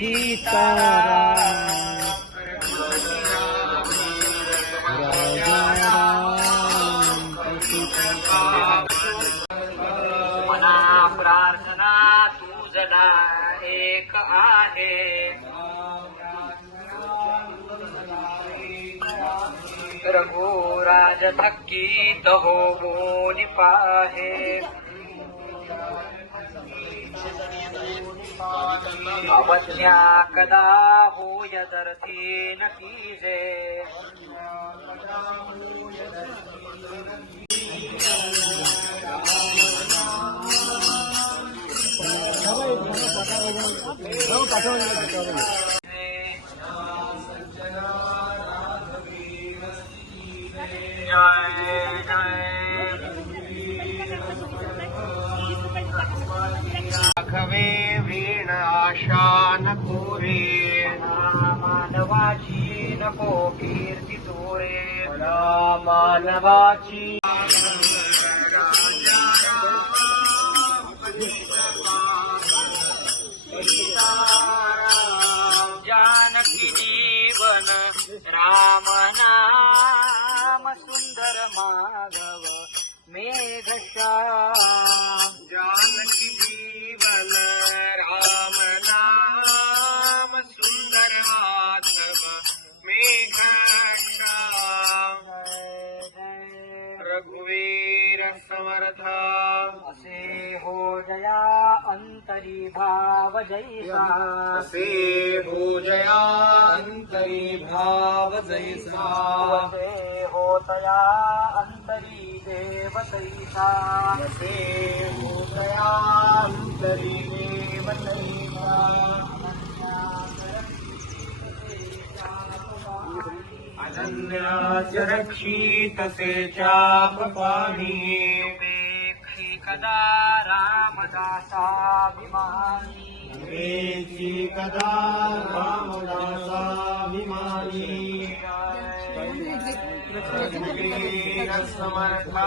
मना प्रार्थना तुझला एक आहे रघुराज थकीत हो बोली पाहे અવજ્ઞા કદા હોયદરથી નકીજે પાછળ मानवाची नको कीर्ती तोरे मानवाची जानकी जीवन राम नाम सुंदर माधव मेघशा अंत भाव जइसा से होजरी भाव जय सा रेहोता अेहोजया देविया अन्याी तसा पाणी मे कदा रामदासाभिमानी वेदि कदा रामदासाभिमानी समर्था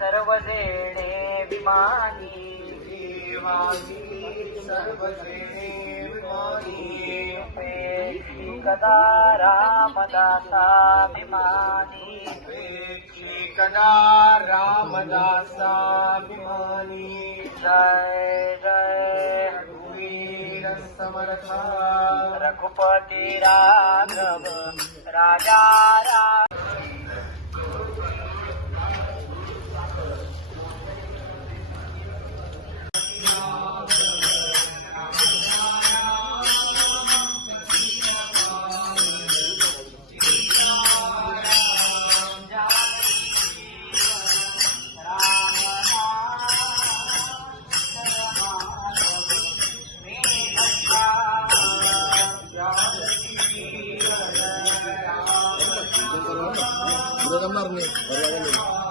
सर्वजेणे विमानी सर्वजेणे विमानी कदा रामदासाभिमानी कदा रामदासाभिमानी जय जय रघुपती राघव राजा रा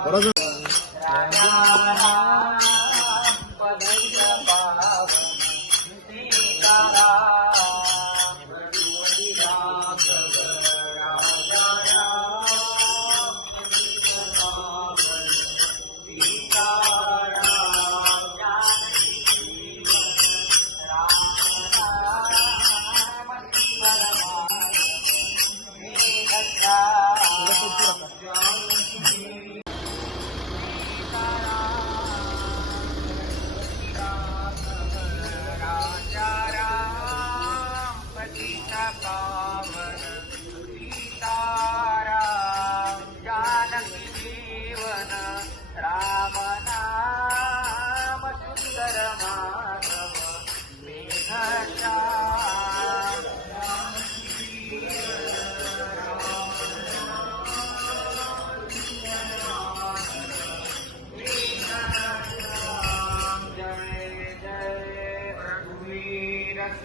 ¡Gracias!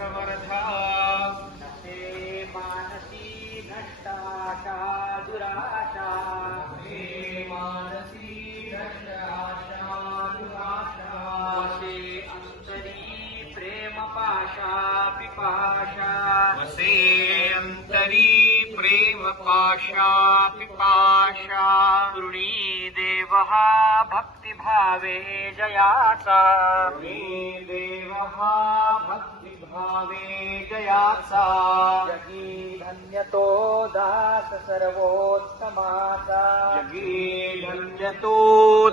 धा मानसी भष्टाशा दुराशाे मानसी भ्रष्टाशासे अन्तरी प्रेमपाशापिपाशासे अन्तरी प्रेम पाशापिपाशा ऋणी देवः भक्तिभावे जया सा ऋणी देवः वेजया जगी धन्यतो दास सर्वोत्तमासा धन्यतो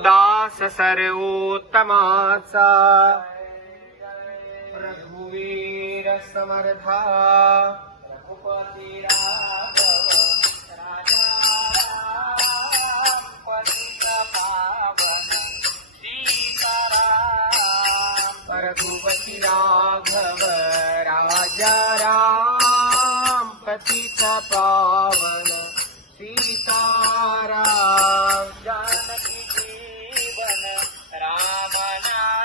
दास सर्वोत्तमासा प्रभुवीर समर्था भूपतीर रघुपति राघव राजा राम रां पावन सीतारा जीवन रामना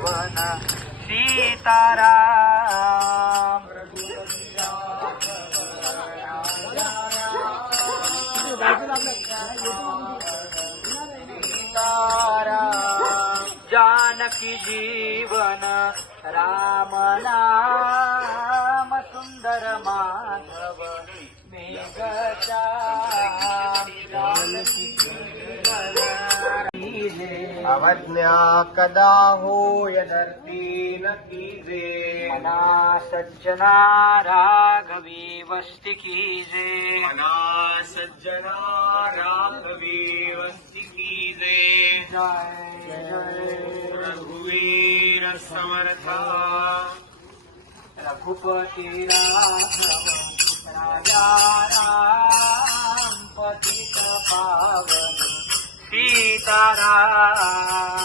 वृंदावन सीताराम जानकी जीवन राम नाम सुंदर माधव मेघ जानकी जीवन अवज्ञा कदा होय धर्ती न कीजे मना सज्जना राघवी वस्ति कीजे मना सज्जना राघवी वस्ति कीजे रघुवीर समर्था रघुपति राघव राजा સીતારા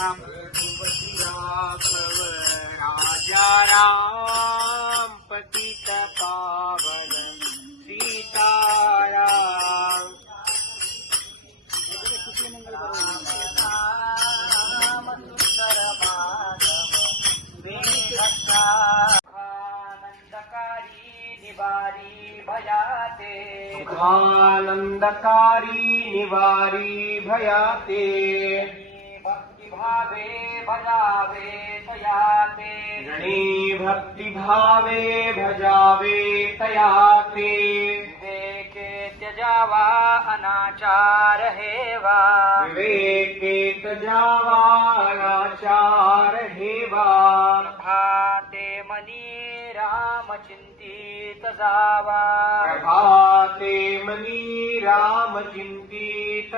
नन्दकारी निवारी भयाते भक्तिभावे भजावे तयाते ते भक्तिभावे भजावे विवेके त्यजा वा अनाचार हे वा विवेके हे हेवा चिन्तित दा वा प्रभाते मनी राम चिन्तित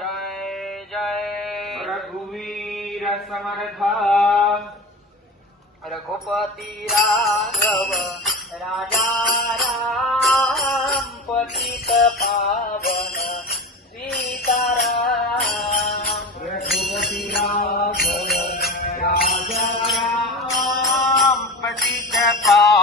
जय जय रघुवीर समर्थ रघुपति राघव राजा राम पतित पावन सीताराम Oh.